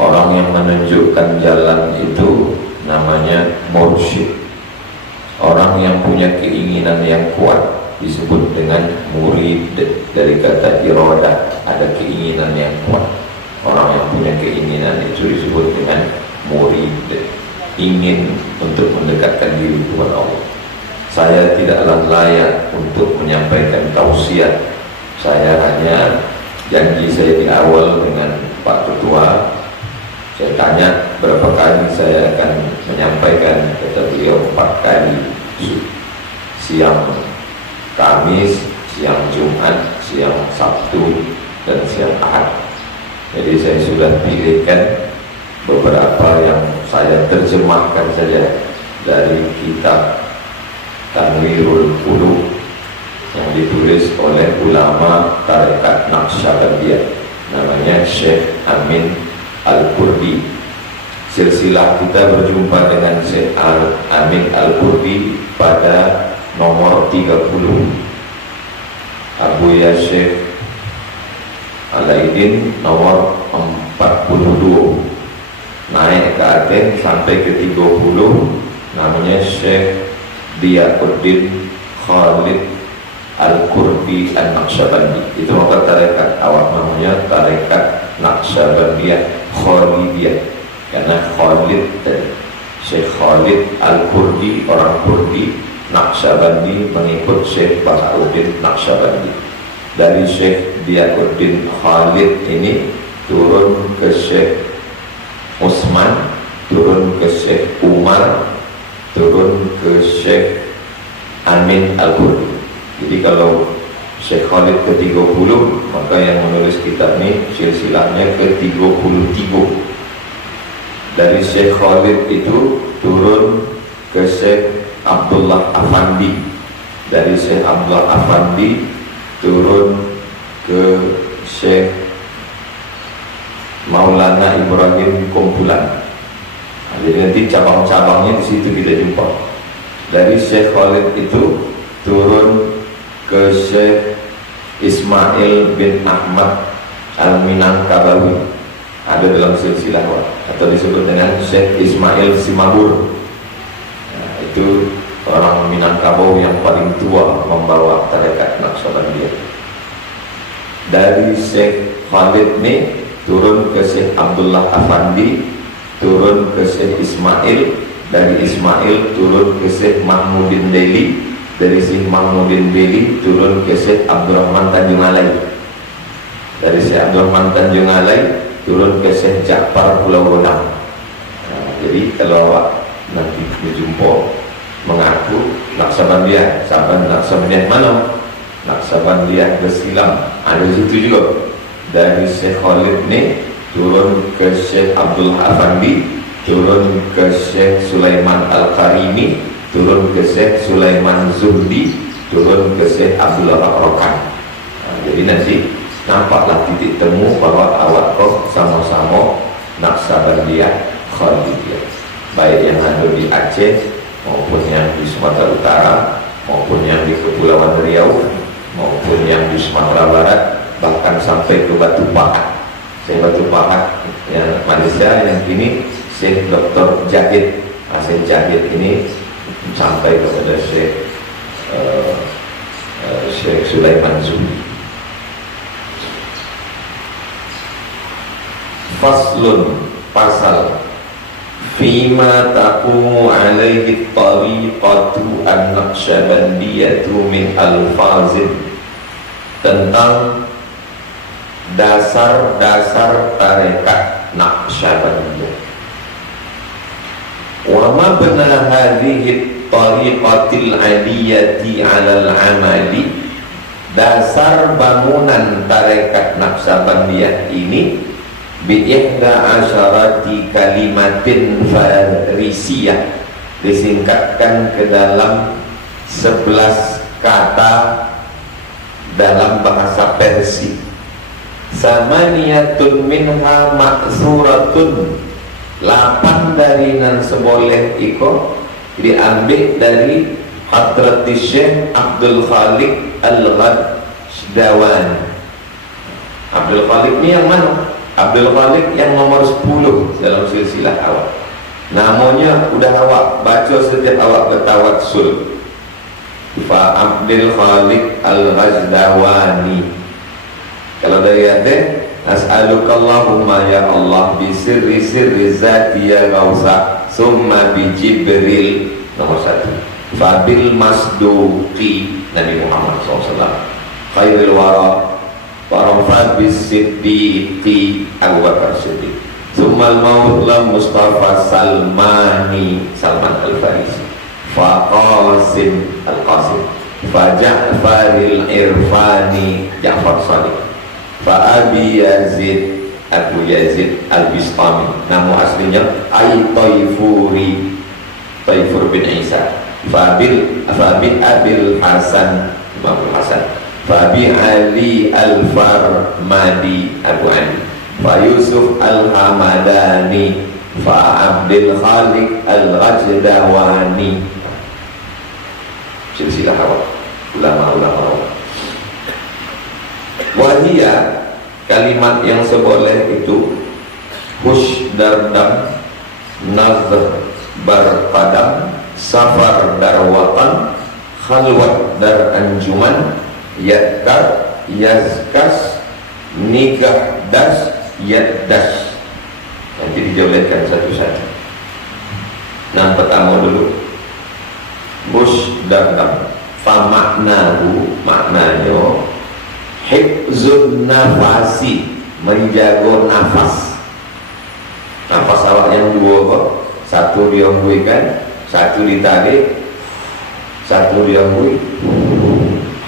Orang yang menunjukkan jalan itu namanya mursyid. Orang yang punya keinginan yang kuat disebut dengan murid. Dari kata iradah, ada keinginan yang kuat. Orang yang punya keinginan itu disebut dengan murid, ingin untuk mendekatkan diri kepada Allah. Saya tidaklah layak untuk menyampaikan tausiah. Saya hanya janji saya di awal dengan Pak Ketua. Saya tanya berapa kali saya akan menyampaikan, kata beliau 4 kali, siang Kamis, siang Jumat, siang Sabtu, dan siang Ahad. Jadi saya sudah pilihkan beberapa yang saya terjemahkan saja dari kitab Tanwirul Qulub yang ditulis oleh ulama tarekat Naqsyabandiyah, namanya Syekh Amin Al-Qurdi. Silsilah kita berjumpa dengan Syekh Amin Al-Qurdi pada nomor 30, Abu Ya Syekh Alaidin nomor 42, naik ke akhir sampai ke 30, namanya Syekh Diyaquddin Khalid Al-Qurdi An-Naqsyabandi. Itu maka tarekat awak namanya tarekat Naqsyabandiyah Khalidiyah, karena Khalid dan Syekh Khalid Al-Qurdi orang Kurdi, Naqsyabandi mengikut Syekh Bahauddin Naqsyabandi. Dari Syekh Diyaquddin Khalid ini turun ke Syekh Utsman, turun ke Syekh Umar, turun ke Syekh Amin Al-Qurdi. Jadi kalau Syekh Khalid ke-30, maka yang menulis kitab ini silsilahnya ke-33. Dari Syekh Khalid itu turun ke Syekh Abdullah Afandi. Dari Syekh Abdullah Afandi turun ke Syekh Maulana Ibrahim Kumpulan. Jadi nanti cabang-cabangnya di situ kita jumpa. Dari Syekh Khalid itu turun ke Syekh Ismail bin Ahmad Al-Minangkabawi, ada dalam silsilah atau disebut dengan Syekh Ismail Simabur. Nah, itu orang Minangkabau yang paling tua membawa tarekat Naqsyabandiyah. Dari Syekh Khalid ini turun ke Syekh Abdullah Afandi, turun ke Syekh Ismail. Dari Ismail turun ke Syekh Mahmudin Deli. Dari Syekh Mahmudin Deli turun ke Syekh Abdurrahman Tanjung Alai. Dari Syekh Abdurrahman Tanjung Alai turun ke Syekh Ja'far Pulau Godang. Nah, jadi kalau nanti berjumpa mengaku Naqsyabandiyah, sahabat Naqsyabandiyah mana? Naqsyabandiyah Bersilam, ada di situ juga. Dari Syekh Khalid ini turun ke Syekh Abdullah Afandi, turun ke Syekh Sulaiman Al-Karimi, turun ke Syekh Sulaiman Zuhdi, turun ke Syekh Abdullah Rokan. Nah, jadi nanti nampaklah titik temu bahwa awak kok sama-sama Naqsyabandiyah Khalidiyah, baik yang ada di Aceh maupun yang di Sumatera Utara, maupun yang di Kepulauan Riau, maupun yang di Sumatera Barat, bahkan sampai ke Batu Pahat. Syekh Batu Pahat yang Malaysia, yang kini Syekh Dr. Jahid. Syekh Jahid ini sampai kepada Syekh Sulaiman Zuhdi. Faslun, pasal fima taqumu alaihi tariqatu an-Naqsyabandiyatu min al-fazil, tentang dasar-dasar tarekat Naqsyabandiyah. Wa mabna hadhihi tariqatil aliyati 'alal 'amali, dasar bangunan tarekat Naqsyabandiyah ini bi ihda asyarati kalimatin farisiyah, disingkatkan ke dalam 11 kata dalam bahasa Persia. Samaniyatun minha ma'suratun, 8 dari nan seboleh iko diambil dari Hadrati Syekh Abdul Khaliq Al-Ghaddawan. Abdul Khaliq ini yang mana? Abdul Khalik yang nomor 10 dalam silsilah awak. Namanya udah awak baca setiap awak bertawassul. Fa Abdul Khalik Al-Ghazdawani. Kalau dari atas, as'alukallahumma ya Allah bi sirri zati ya Gausa, summa bi Jibril nomor 1. Fa bil masduqi Nabi Muhammad SAW khairul wara wa bis siddiqi Abu Bakar Siddiq. Summal maula Mustafa Salman Al-Farisi, fa Qasim Al-Qasim, fa Ja'faril Irfani Ja'far Sadiq, fa Abi Yazid Abu Yazid Al-Bistami, nama aslinya Taifuri, Taifur bin Isa, fa Abil Hasan Imam Hasan, fa Abi Ali Al-Farmadi Abu Ali, fa Yusuf Al-Hamadani, fa Abdul Khalik Al-Ghajdawani. Silsilah awak ulama-ulama. Wahia kalimat yang seboleh itu Hush dardam, nazr barqadam, safar darwatan, khalwat dar anjuman, yadkar yazkas, nikah das yaddas. Nanti dijelaskan satu-satu. Nah, pertama dulu Bush dardam, fa maknahu, maknanya hifzun nafasi, menjaga nafas. Nafas awak yang dua, satu dihembuskan, satu ditarik, satu dihembus.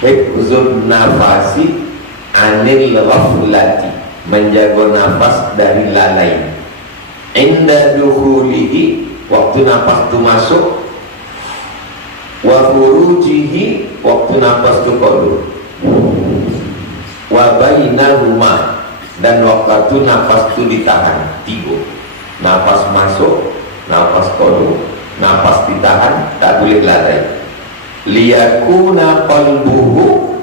Hifzun nafasi anil ghaflati, menjaga nafas dari lalai. Inda dukhulihi, waktu nafas itu masuk, wa furujihi, waktu nafas itu keluar, wa bainahuma, dan waktu nafas itu ditahan. 3, nafas masuk, nafas keluar, nafas ditahan, tak boleh lalai. Liyakuna qalbuhu,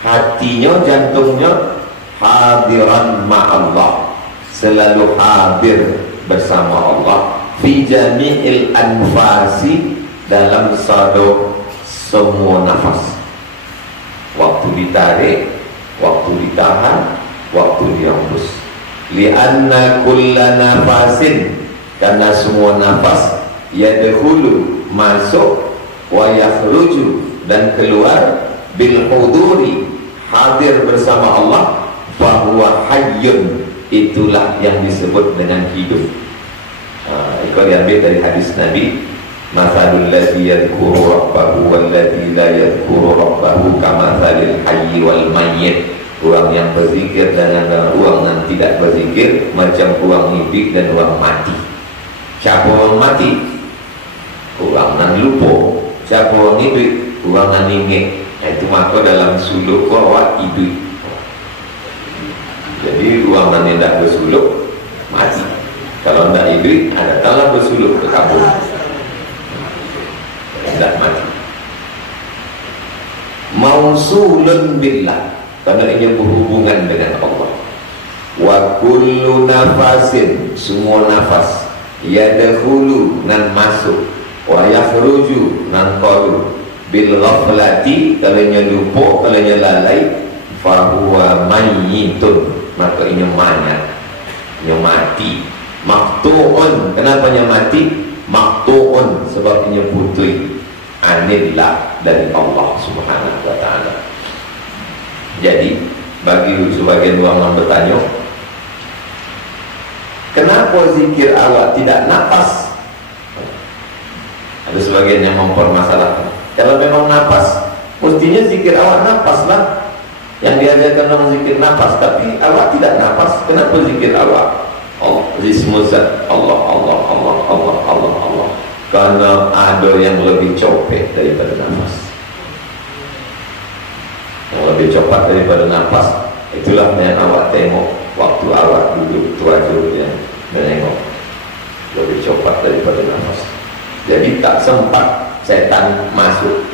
hatinya, jantungnya hadiran ma'allah, selalu hadir bersama Allah, fi jami'il anfasi, dalam semua nafas, waktu ditarik, waktu ditahan, waktu dihembus. Lianna kulla nafasin, karena semua nafas, yadkhulu, masuk, wa yakhruju, dan keluar, bil huduri, hadir bersama Allah, fahuwa hayyun, itulah yang disebut dengan hidup. Itu diambil dari hadis Nabi, mathalul ladzi yadhkuru rabbahu wal ladzi la yadhkuru rabbahu kamathalil hayyi wal mayyit. Orang yang berzikir dan orang yang tidak berzikir macam orang hidup dan orang mati. Siapa orang mati? Orang yang lupa. Siapa orang hidup? Orang yang ingat. Itu maka dalam suluk awak hidup. Jadi orang yang tidak bersuluk mati. Kalau tidak hidup, ada talah bersuluk ke kabur. Tidak mati. Mausulun billah, karena ini berhubungan dengan Allah. Wa kullu nafasin, semua nafas, yadkhulu, nan masuk, wa yakhruju, nan qalu, bil ghaflati, kalanya lupa, kalanya lalai, fa huwa mayyitun, maka ini mayat, ini mati. Maqtu'un, kenapa ini mati? Maqtu'un, sebab ini putri anillah, dari Allah subhanahu wa ta'ala. Jadi bagi sebagian orang yang bertanya, kenapa zikir awak tidak nafas? Ada sebagian yang mempermasalahkan, kalau memang nafas, mestinya zikir awak nafas lah. Yang diajarkan orang zikir nafas, tapi awak tidak nafas. Kenapa zikir awak Zismuzat Allah, Allah, Allah, Allah, Allah, Allah? Karena ada yang lebih cepat daripada nafas, yang lebih cepat daripada nafas. Itulah yang awak tengok waktu awak duduk tuaju, yang menengok lebih cepat daripada nafas. Jadi tak sempat setan masuk.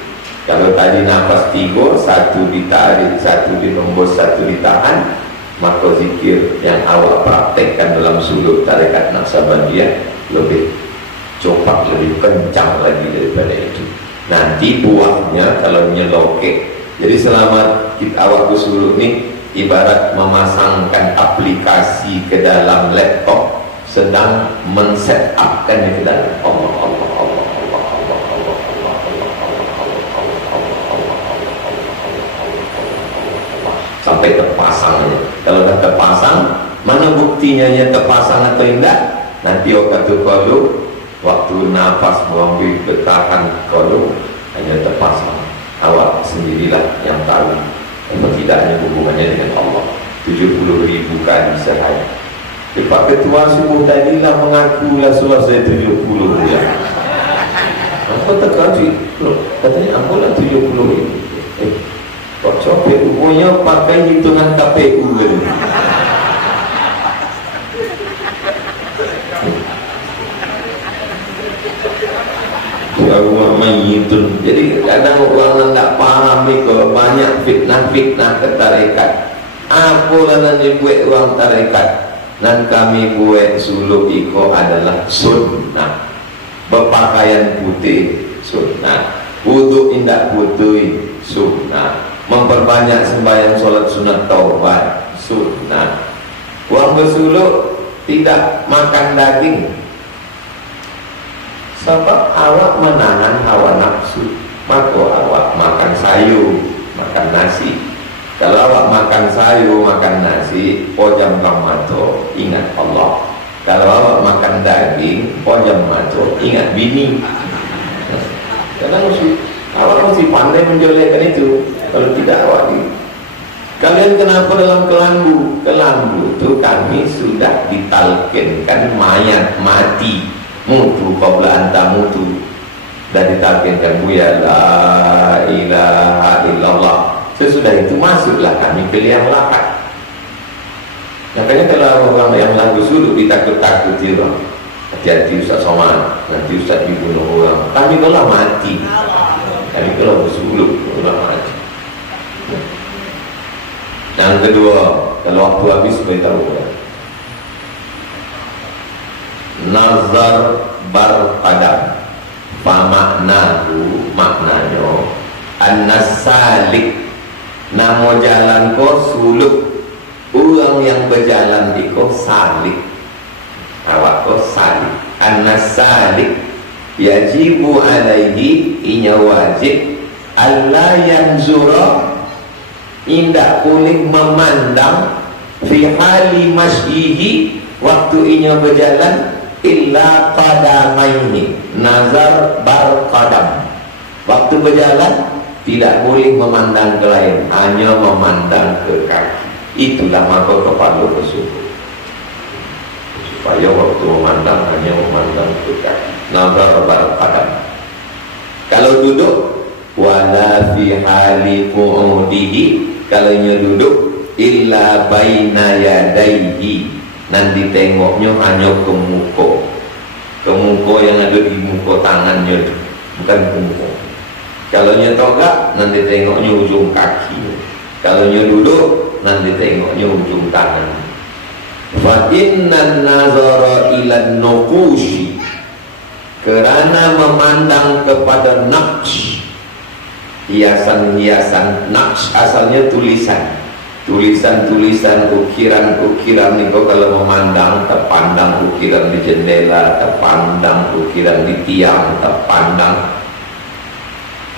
Kalau tadi nafas 3, 1 ditarik, 1 dihembus, 1 ditahan, maka zikir yang awak praktekkan dalam suluk tarekat Naqsabandiyah lebih cepat, lebih kencang lagi daripada itu. Nanti buahnya kalau nyelokek. Jadi selama awak bersuluk ni ibarat memasangkan aplikasi ke dalam laptop, sedang men-set upkannya ke dalam Allah Allah Allah Allah Allah Allah Allah Allah sampai terpasangnya. Kalau dah terpasang, mana buktinya terpasang atau tidak? Nanti orang kata kalau waktu nafas mengambil bertahan, kalau hanya terpasang, awak sendirilah yang tahu apa tidaknya hubungannya dengan Allah. 70,000 kali sehari. Pak Ketua subuh tadilah mengakulah selesai 70 bulan. Apa terkejut? Katanya ambulan 70,000. Pak Copet rupanya pakai hitungan KPU kan? Jadi kadang orang tak paham ni, kalau banyak fitnah-fitnah ke tarekat. Apalah nanti buat orang tarekat, dan kami buat suluk iko adalah sunnah. Berpakaian putih sunnah, wuduk indah putih sunnah, memperbanyak sembahyang solat sunat taubat sunnah. Orang bersuluk tidak makan daging, sebab awak menahan hawa nafsu, maka awak makan sayur, makan nasi. Kalau awak makan sayur, makan nasi, pojam kamato, ingat Allah. Kalau awak makan daging, pojam mato, ingat bini. Karena awak mesti pandai menjelekkan itu. Kalau tidak awak ini. Kalian kenapa dalam kelambu? Kelambu itu kami sudah ditalkinkan mayat mati, mutu qabla anta mutu, dan ditalkinkan buya la ilaha illallah. Sesudah itu masuklah kami ke liang lahat. Makanya kalau orang yang lagu suluk ditakut-takuti orang, hati-hati Ustaz Somad, nanti Ustaz dibunuh orang. Kami kalau mati, kami kalau bersuluk orang mati. Yang kedua, kalau waktu habis beritahu orang, nazar barqadam, famaknahu, maknanya an-nasalik, nama jalan ko suluk. Orang yang berjalan di ko salik, awak ko salik. An-nasalik yajibu alaihi, inya wajib alla yanzura, indak boleh memandang fi hali masyihi, waktu inya berjalan, illa qadamaini, nazar bar qadam, waktu berjalan tidak boleh memandang ke lain, hanya memandang ke kaki. Itulah maka kepala bersyukur, supaya waktu memandang hanya memandang ke kaki, nazar bar qadam. Kalau duduk, wala fi hali qu'udihi, kalau nya duduk, illa baina yadaihi, nanti tengoknya hanya ke muka yang ada di muka tangannya itu, bukan ke muka. Kalau nya togak, nanti tengoknya ujung kaki. Kalau nya duduk, nanti tengoknya ujung tangan. Fa innan nazara ila nuqushi, kerana memandang kepada naqsh, hiasan-hiasan. Naqsh asalnya tulisan, tulisan-tulisan, ukiran-ukiran nih. Kalau memandang, terpandang ukiran di jendela, terpandang ukiran di tiang, terpandang.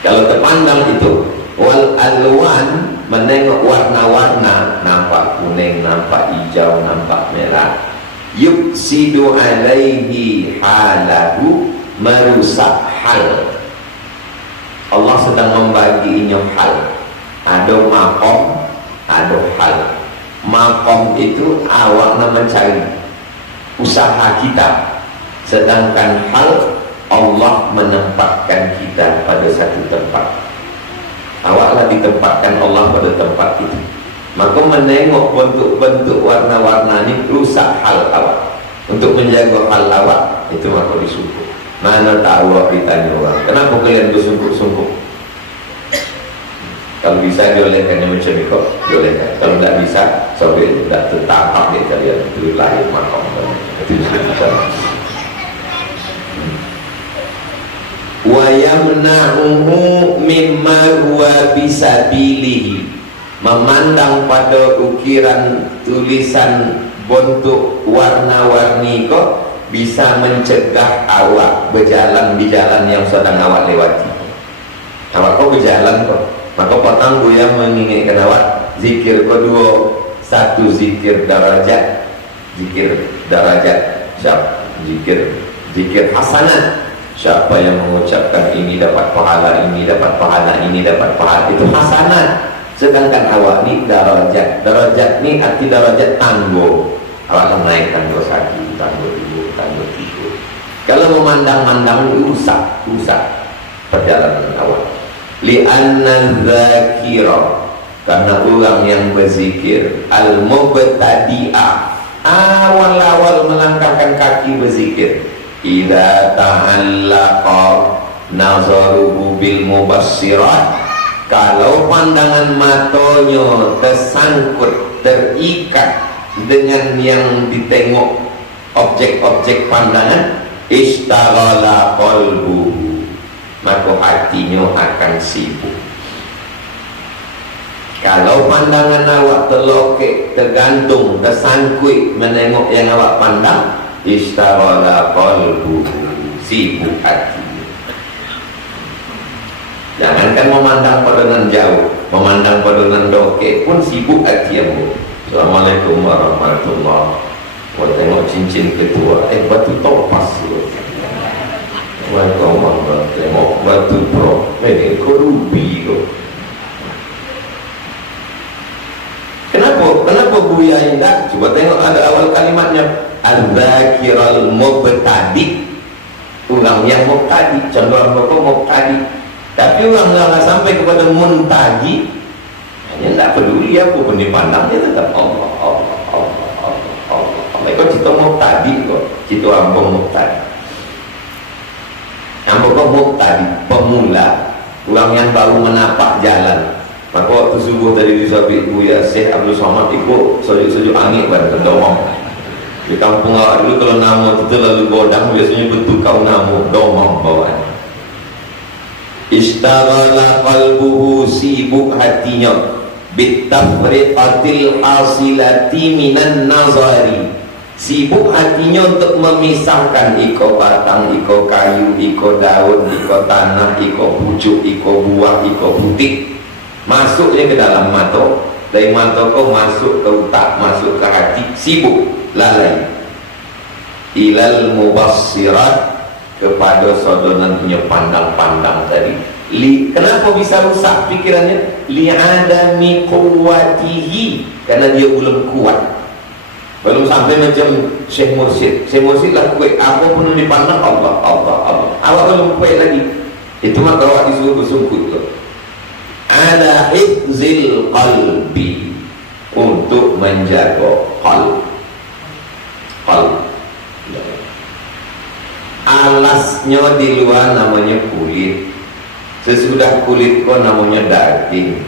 Kalau terpandang itu, wal alwan, menengok warna-warna, nampak kuning, nampak hijau, nampak merah. Yufsidu alaihi halahu, merusak hal. Allah sedang membaginya hal. Ada makom, ada hal. Makom itu awak nak mencari, usaha kita. Sedangkan hal, Allah menempatkan kita pada satu tempat. Awaklah ditempatkan Allah pada tempat itu. Maka menengok bentuk-bentuk warna-warna ini rusak hal awak. Untuk menjaga hal awak, itu maka disuruh. Mana tahu awak ditanya orang, kenapa kalian bersungguh-sungguh? Kalau bisa diolehkannya macam itu, diolehkan. Kalau tidak bisa, sampai tidak tertangkap dia kalian itu lahir makam. Itu bisa. Wa yamna'uhu mimma huwa bisabilihi, memandang pada ukiran tulisan bentuk warna-warni kok bisa mencegah awak berjalan di jalan yang sedang awak lewati. Awak kok berjalan kok, maka petang yang mengingatkan awak zikir kedua, satu zikir darajat, zikir hasanat. Siapa yang mengucapkan ini dapat pahala, ini dapat pahala, ini dapat pahala, itu hasanat. Sedangkan awak ni darajat ni arti darajat tangguh. Awak menaikkan dosa kaki, tangguh tiga. Kalau memandang-mandang rusak perjalanan awak. Li'anna dzakira, karena orang yang berzikir, al-mubtadi'ah, awal-awal melangkahkan kaki berzikir, idza ta'allaqa nazaruhu bil mubassirat, kalau pandangan matanya tersangkut, terikat dengan yang ditengok, objek-objek pandangan, istaghala qalbuhu, maka hatinya akan sibuk. Kalau pandangan awak terlokek, tergantung, tersangkut menengok yang awak pandang, istaghala qalbuhu, sibuk hati. Jangankan memandang pandangan jauh, memandang pandangan dokek pun sibuk hati yang. Assalamualaikum warahmatullahi wabarakatuh. Tengok cincin ketua, batu topas. Waalaikumsalam. Tengok batu pro, ini rubi tu. Kenapa Buya indah? Coba tengok ada awal kalimatnya, al-zakiral mubtadi, orang yang mubtadi, contoh apa mubtadi. Tapi orang nggak sampai kepada muntaji, hanya tidak peduli apa pun dipandang, dia tetap Allah. Mereka cita mubtadi kok, cita ambong mubtadi. Ambong mubtadi, pemula, orang yang baru menapak jalan. Maka waktu subuh tadi disabit Buya Syekh Abdul Somad ikut sejuk-sejuk angin pada domong. Di kampung awak dulu kalau nama itu terlalu godang, biasanya betul kau nama domong bawaan. Istaghala qalbuhu, sibuk hatinya, bitafriqatil hasilati minan nazari, sibuk hatinya untuk memisahkan iko batang, iko kayu, iko daun, iko tanah, iko pucuk, iko buah, iko putih, masuknya ke dalam mata, dari mata kau masuk ke otak, masuk ke hati, sibuk, lalai. Ilal mubassirat, kepada saudanan punya pandang-pandang tadi. Kenapa bisa rusak pikirannya? Li'adami quwwatihi, karena dia belum kuat, belum sampai macam Syekh Mursyid. Syekh Mursyid lah kuat, apa pun dipandang Allah. Awak belum kuat lagi, itu maka awak disuruh bersungkut tu. Ala hifzil qalbi, untuk menjaga qalb. Alasnya di luar namanya kulit, sesudah kulit kau namanya daging,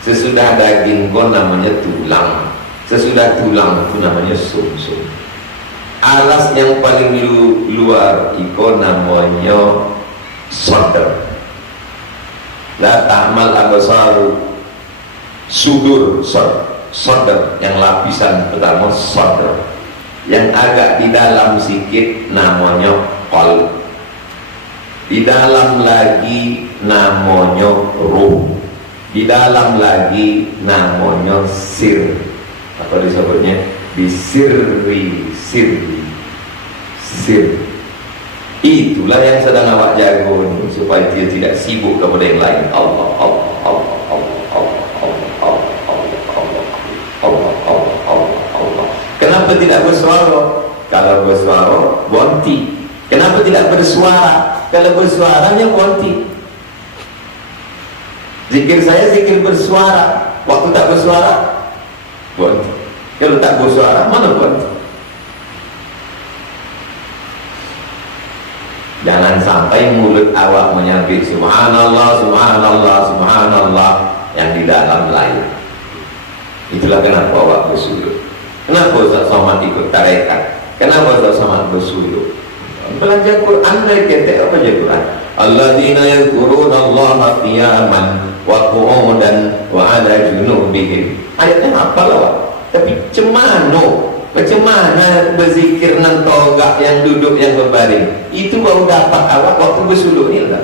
sesudah daging kau namanya tulang, sesudah tulang itu namanya sumsum. Alas yang paling luar itu namanya sadar. La ta'mal absaru, sudur, sadar, yang lapisan pertama sadar, yang agak di dalam sikit namanya qalb, di dalam lagi namanya ruh, di dalam lagi namanya sir, apa disebutnya sir. Itulah yang sedang awak jaga supaya dia tidak sibuk kepada yang lain. Allah. Kenapa tidak bersuara? Kalau bersuara bonti. Kenapa tidak bersuara? Kalau bersuaranya bonti. Zikir saya zikir bersuara, waktu tak bersuara bonti. Kalau tak bersuara mana bonti? Jangan sampai mulut awak menyabit subhanallah, subhanallah, subhanallah, yang di dalam layar. Itulah kenapa awak bersuluk. Kenapa Ustaz Somad ikut tarekat? Kenapa Ustaz Somad bersuluk? Belajar Quran dari kata apa aja Quran? Alladzina yadhkuruna Allaha qiyaman wa qu'udan wa 'ala junubihim. Ayatnya apa lah? Tapi macam mana berzikir nan togak yang duduk yang berbaring? Itu baru dapat awak waktu bersuluk ni lah.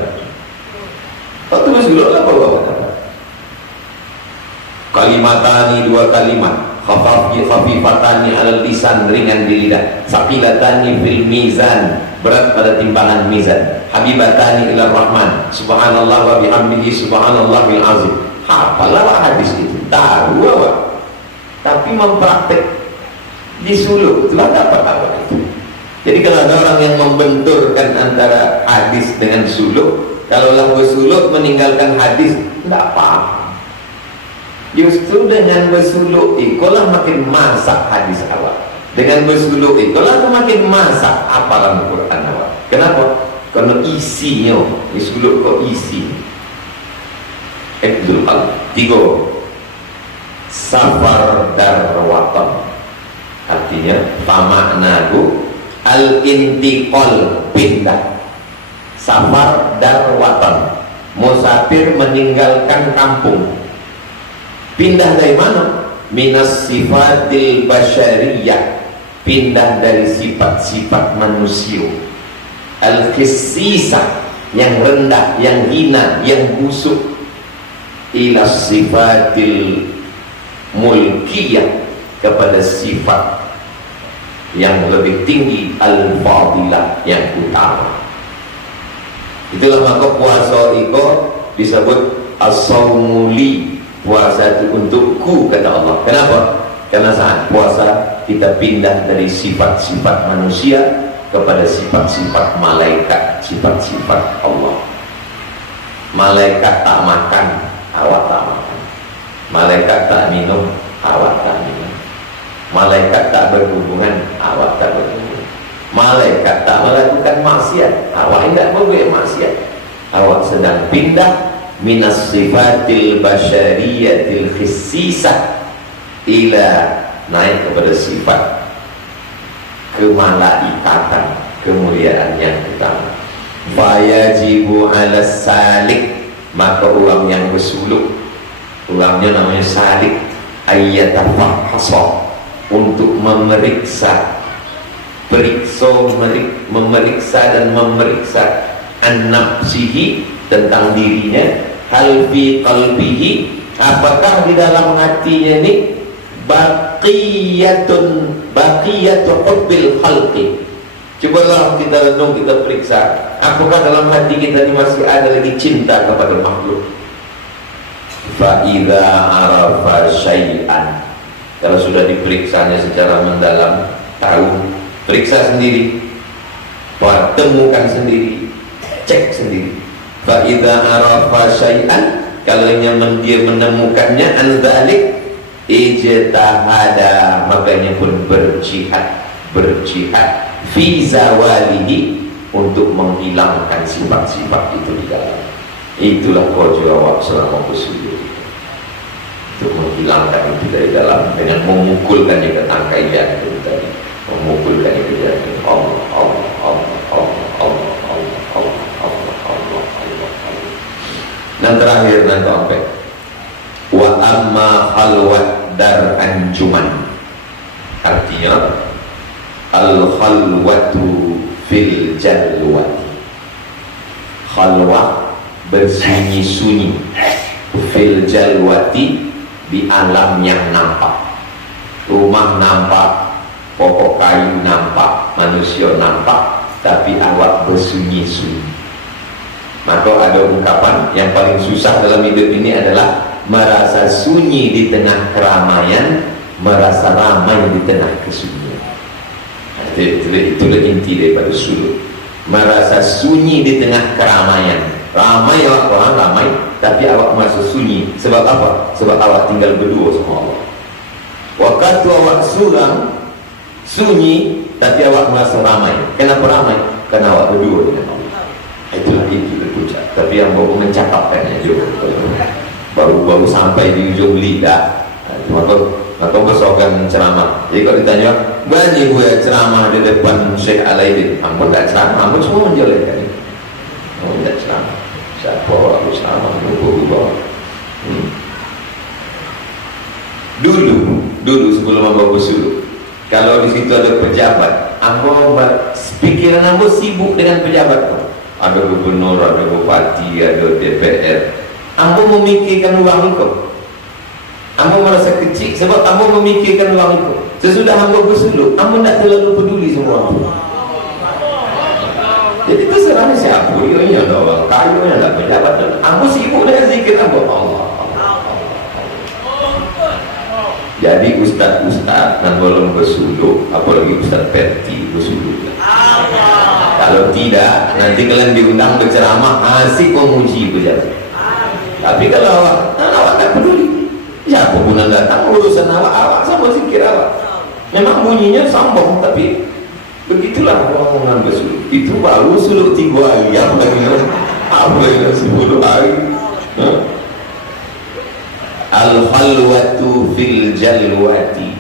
Waktu bersuluk lah baru awak dapat. Kalimatani, dua kalimat, khafifatani alal lisan, ringan di lidah, saqilatani fil mizan, berat pada timbangan mizan, habibatani ila rahman, subhanallah wa bihamdihi subhanallahil azim. Hafalah hadis itu, tahu awak, tapi mempraktek di suluk itulah dapat awak itu. Jadi kalau ada orang yang membenturkan antara hadis dengan suluk, kalaulah bersuluk meninggalkan hadis, tidak paham. Justru dengan bersuluk itulah makin masak hadis awak. Dengan bersuluk itulah makin masak hafalan Quran awak. Kenapa? Karena isinya, bersuluk kok isi. Abdul Tiga, safar darwatan. Artinya pamaknahu al-intiqal, pindah. Safar darwatan, musafir meninggalkan kampung. Pindah dari mana? Minas sifatil basyariyah, pindah dari sifat-sifat manusia. Al-khissisah, yang rendah, yang hina, yang busuk. Ila sifatil mulkiyah, kepada sifat yang lebih tinggi, al-fadilah, yang utama. Itulah maka puasa itu disebut as-sawmuli, puasa itu untukku, kata Allah. Kenapa? Karena saat puasa kita pindah dari sifat-sifat manusia kepada sifat-sifat malaikat, sifat-sifat Allah. Malaikat tak makan, awak tak makan. Malaikat tak minum, awak tak minum. Malaikat tak berhubungan, awak tak berhubungan. Malaikat tak melakukan maksiat, awak tidak boleh maksiat. Awak sedang pindah minas sifatil basyariyatil khissisah ila, naik kepada sifat kemalaikatan, kemuliaan yang utama. Fayajibu ala salik, maka orang yang bersuluk, orangnya namanya salik, ayyatafahhasa, untuk memeriksa, memeriksa dan memeriksa an-nafsihi, tentang dirinya, hal fi qalbihi, apakah di dalam hatinya ini baqiyatu hubbil khalqi. Cobalah kita renung, kita periksa, apakah dalam hati kita ini masih ada lagi cinta kepada makhluk. Fa idza arafa syai'an, kalau sudah diperiksanya secara mendalam, tahu, periksa sendiri, temukan sendiri, cek sendiri. Fa idza arafa syai'an, kalau dia menemukannya, andzalik ijtahada, makanya pun berjihad fi zawalihi, untuk menghilangkan sifat-sifat itu di dalam. Itulah wajib awak selama bersuluk, untuk menghilangkan itu dari dalam, dengan memukulkan ke tangkaian itu tadi, memukulkan itu dari Allah, Allah, Allah, Allah, Allah, Allah, Allah, Allah, Allah, Allah. Dan terakhir nanti sampai wa amma khalwat dar anjuman, artinya al khalwatu fil jalwati, khalwah bersunyi-sunyi, fil jalwati di alam yang nampak. Rumah nampak, pokok kayu nampak, manusia nampak, tapi awak bersunyi-sunyi. Maka ada ungkapan yang paling susah dalam hidup ini adalah merasa sunyi di tengah keramaian, merasa ramai di tengah kesunyian. Itulah inti daripada suluk. Merasa sunyi di tengah keramaian. Ramai awak, orang ramai, tapi awak merasa sunyi. Sebab apa? Sebab awak tinggal berdua sama Allah. Waktu awak suram, sunyi, tapi awak merasa ramai. Kenapa ramai? Karena awak berdua dengan Allah. Itulah inti berpucat. Tapi yang mau mencakapkannya juga. baru sampai di ujung lidah. Maka besokan ceramah. Jadi kalau ditanya, banyak gue ceramah di depan Syekh Alaidin, ampun gak ceramah, ampun semua menjelekkan. Oh tidak ceramah, siapa aku ceramah, dulu sebelum ambo bersuluk, kalau di situ ada pejabat, ambo pikiran ambo sibuk dengan pejabat. Ada gubernur, ada bupati, ada DPR. Ambo memikirkan uang itu. Ambo merasa kecil sebab ambo memikirkan uang itu. Sesudah ambo bersuluk, ambo tidak terlalu peduli semua itu. Jadi terserah siapa, dia ada orang kaya, ada pejabat. Ambo sibuk dengan zikir ambo Allah. Jadi ustaz-ustaz yang belum bersuluk, apalagi Ustaz Perti bersuluk. Kalau tidak, nanti kalian diundang berceramah, asik memuji pejabat. Tapi kalau awak tak peduli, siapa pun yang datang urusan awak sama zikir awak. Memang bunyinya sombong, tapi begitulah orang bersuluk. Itu baru suluk 3 hari, apalagi 10 hari. Al-khalwatu fil jalwati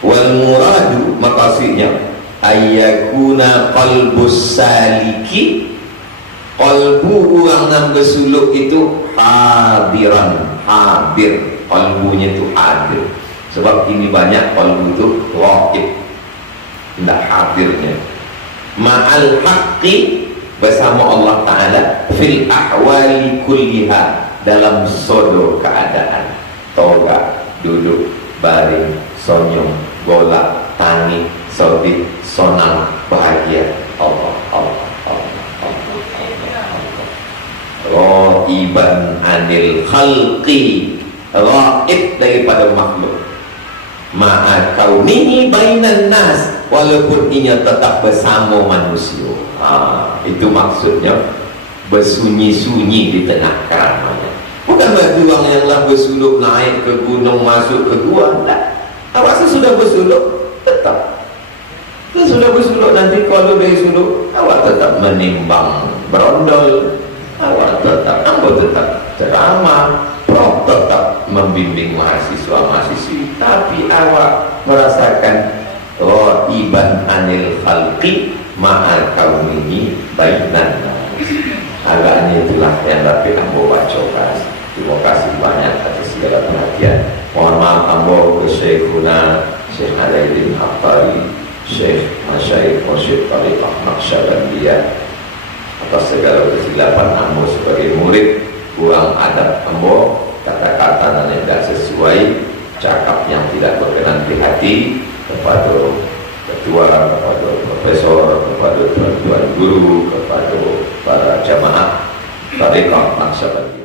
wal muradu, maksudnya ayyakuna qalbus saliki, qalbu orang yang bersuluk itu hadir, qalbunya itu hadir. Sebab ini banyak qalbu itu ghaib, tidak hadirnya. Ma'al haqqi, bersama Allah Ta'ala, fil ahwali kulliha, dalam sodo keadaan, toga, duduk, baring, sonyong, golak, tani, sodit, sonang, bahagia. Allah Raiban anil khalqi, raib daripada makhluk, ma'a kaunihi bainan nas, walaupun ia tetap bersama manusia. Itu maksudnya bersunyi-sunyi di tengah keramaian. Bukan bagi orang yang lah bersuluk naik ke gunung, masuk ke gua. Tak. Awak sudah bersuluk, tetap. Sudah bersuluk, nanti kalau dari suluk, awak tetap menimbang berondol, awak tetap, ambo tetap ceramah, prof tetap membimbing mahasiswa-mahasiswi, tapi awak merasakan iban anil khalqi ma'a kaunihi bainan. Agaknya itulah yang dapat ambo bacakan. Terima kasih banyak atas segala perhatian. Mohon maaf ambo ke Syekhuna Syekh Alaidin Haqqari, Syekh Masyaikh Mursyid Tariqah Naqsyabandiyah, atas segala kesilapan ambo sebagai murid, kurang adab ambo, kata-kata yang tidak sesuai, cakap yang tidak berkenan di hati kepada ketua, kepada profesor, kepada tuan-tuan guru, kepada para jamaah Tariqah Naqsyabandiyah.